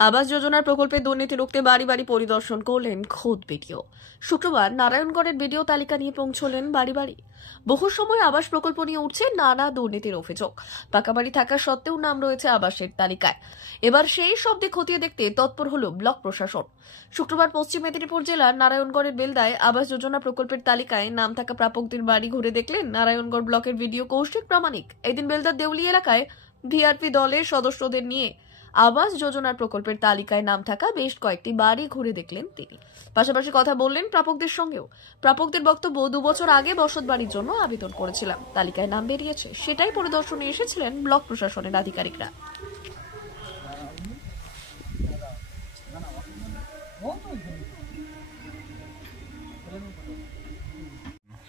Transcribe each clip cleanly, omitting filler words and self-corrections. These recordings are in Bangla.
আবাস যোজনার প্রকল্পে দুর্নীতি রুখতে বাড়ি বাড়ি পরিদর্শন করলেন খোদ বিডিও। শুক্রবার নারায়ণগড়ের বিডিও তালিকা নিয়ে পৌঁছলেন বাড়ি বাড়ি। বহু সময় আবাস প্রকল্প নিয়ে উঠছে নানা দুর্নীতির অভিযোগ। পাকা বাড়ি থাকা সত্ত্বেও নাম রয়েছে আবাসের তালিকায়। এবার সেই সব দিক খতিয়ে দেখতে তৎপর হল ব্লক প্রশাসন। শুক্রবার পশ্চিম মেদিনীপুর জেলার নারায়ণগড়ের বেলদায় আবাস যোজনা প্রকল্পের তালিকায় নাম থাকা প্রাপকদের বাড়ি ঘুরে দেখলেন নারায়ণগড় ব্লকের বিডিও কৌশিক প্রামাণিক। এদিন বেলদার দেউলি এলাকায় ভিআরপি দলের সদস্যদের নিয়ে আবাস যোজনার প্রকল্পের তালিকায় নাম থাকা বেশ কয়েকটি বাড়ি ঘুরে দেখলেন তিনি। পাশাপাশি কথা বললেন প্রাপকদের সঙ্গেও। প্রাপকদের বক্তব্য, 2 বছর আগে বসত বাড়ির জন্য আবেদন করেছিলাম, তালিকায় নাম বেরিয়েছে, সেটাই পরিদর্শনে এসেছিলেন ব্লক প্রশাসনের আধিকারিকরা।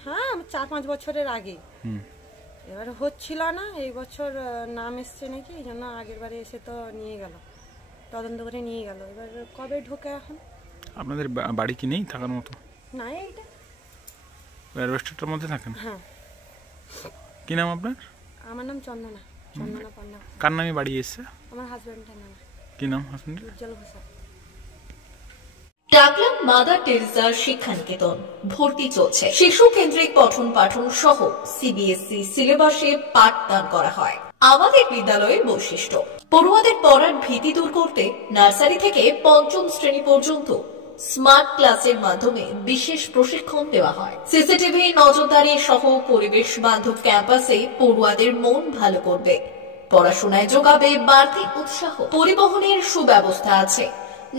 হ্যাঁ, 4-5 বছরের আগে এবার হচ্ছিল না, এই বছর নাম এসছে নাকি, এই জন্য আগের বারে এসে তো নিয়ে গেল, তদন্ত করে নিয়ে গেল। এবার কবে ঢোকে এখন? আপনাদের বাড়ি কি নেই থাকার মতো? না, এইটা রেস্টুরেন্টের মধ্যে থাকেন? হ্যাঁ। কি নাম আপনার? আমার নাম চন্দনা পান্ডা। কার নামে বাড়ি এসছে? আমার হাজবেন্ডের নাম। কি নাম হাজবেন্ডের? উজ্জ্বল ঘোষাল। টাকলা মাদার টেরেসা শিক্ষানিকেতন ভর্তি চলছে। শিশু কেন্দ্রিক পঠন পাঠন সহ সিবিএসই সিলেবাসে পাঠদান করা হয়। আমাদের বিদ্যালয়ের বৈশিষ্ট্য, পড়ুয়াদের পড়ার ভীতি দূর করতে নার্সারি থেকে 5ম শ্রেণী পর্যন্ত স্মার্ট ক্লাসের মাধ্যমে বিশেষ প্রশিক্ষণ দেওয়া হয়। সিসিটিভি নজরদারি সহ পরিবেশ বান্ধব ক্যাম্পাসে পড়ুয়াদের মন ভালো করবে, পড়াশোনায় যোগাবে বাড়তি উৎসাহ। পরিবহনের সুব্যবস্থা আছে।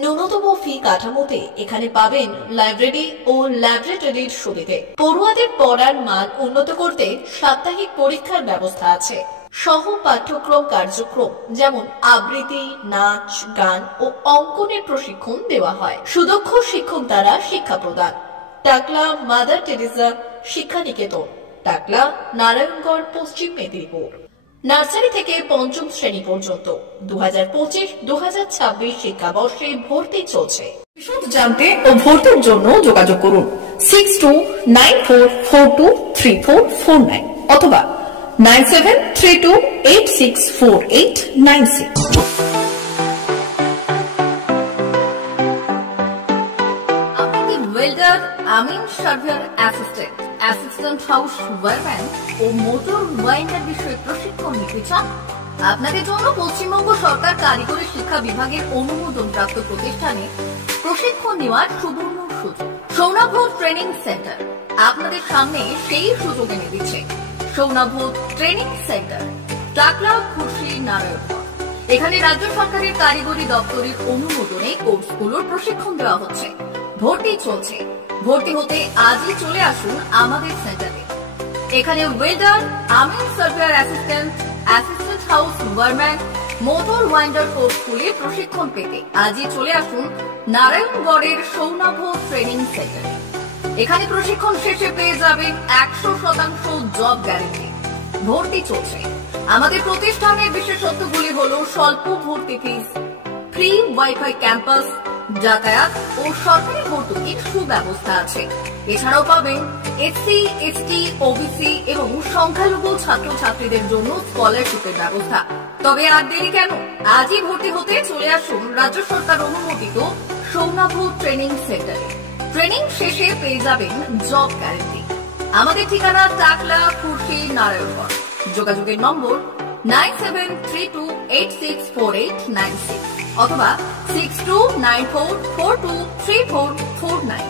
ন্যূনতম ফি কাঠামোতে এখানে পাবেন লাইব্রেরি ও ল্যাবরেটরির সুবিধে। পড়ুয়াদের পড়ার মান উন্নত করতে সাপ্তাহিক পরীক্ষার ব্যবস্থা আছে। সহ পাঠ্যক্রম কার্যক্রম যেমন আবৃত্তি, নাচ, গান ও অঙ্কনের প্রশিক্ষণ দেওয়া হয়। সুদক্ষ শিক্ষক দ্বারা শিক্ষা প্রদান। টাকলা মাদার টেরেসা শিক্ষানিকেতন, টাকলা, নারায়ণগড়, পশ্চিম মেদিনীপুর। নার্সারি থেকে 5ম শ্রেণী পর্যন্ত 2025-2026 শিক্ষাবর্ষে ভর্তি চলছে। বিশদ জানতে ও ভর্তির জন্য যোগাযোগ করুন 6294423449 অথবা 9732864896। আপনি ওয়েল্ডার, আমিন সার্ভেয়ার অ্যাসিস্ট্যান্ট হাউস ওয়ারম্যান ও মোটর ওয়াইন্ডার বিষয়ে প্রশিক্ষণ নিতে চান? আপনাদের জন্য পশ্চিমবঙ্গ সরকার কারিগরি শিক্ষা বিভাগের অনুমোদন প্রাপ্ত প্রতিষ্ঠানে প্রশিক্ষণ নেওয়ার সুবর্ণ সুযোগ। সৌনাভ ট্রেনিং সেন্টার আপনাদের সামনে সেই সুযোগ এনে দিচ্ছে। সৌনাভ ট্রেনিং সেন্টার, টাকলা, খুশি, নারায়ণগড়। এখানে রাজ্য সরকারের কারিগরি দপ্তরের অনুমোদনে কোর্সগুলোর প্রশিক্ষণ দেওয়া হচ্ছে। ভর্তি চলছে। ভর্তি হতে আজই চলে আসুন আমাদের সেন্টারে। এখানে ওয়েল্ডার, আমিন surveyor assistant house wireman, motor winder কোর্সগুলির প্রশিক্ষণ পেতে আজই চলে আসুন নারায়ণগড়ের সৌনাভ ট্রেনিং সেন্টারে। এখানে প্রশিক্ষণ শেষে পেয়ে যাবেন 100% জব গ্যারেন্টি। ভর্তি চলছে। আমাদের প্রতিষ্ঠানের বিশেষত্বগুলি হলো স্বল্প ভর্তি ফিস, ফ্রি ওয়াইফাই ক্যাম্পাস, যাতায়াত ও সরকারি ভর্তুকির সুব্যবস্থা আছে। এছাড়াও পাবেন এসসি, এসটি, ওবিসি এবং সংখ্যালঘু ছাত্রছাত্রীদের জন্য স্কলারশিপের ব্যবস্থা। তবে আর দেরি কেন, আজই ভর্তি হতে চলে আসুন রাজ্য সরকার অনুমোদিত সৌনাভ ট্রেনিং সেন্টারে। ট্রেনিং শেষে পেয়ে যাবেন জব গ্যারেন্টি। আমাদের ঠিকানা টাকলা, খুশি, নারায়ণগড়। যোগাযোগের নম্বর 9732864896 অথবা 6294423449।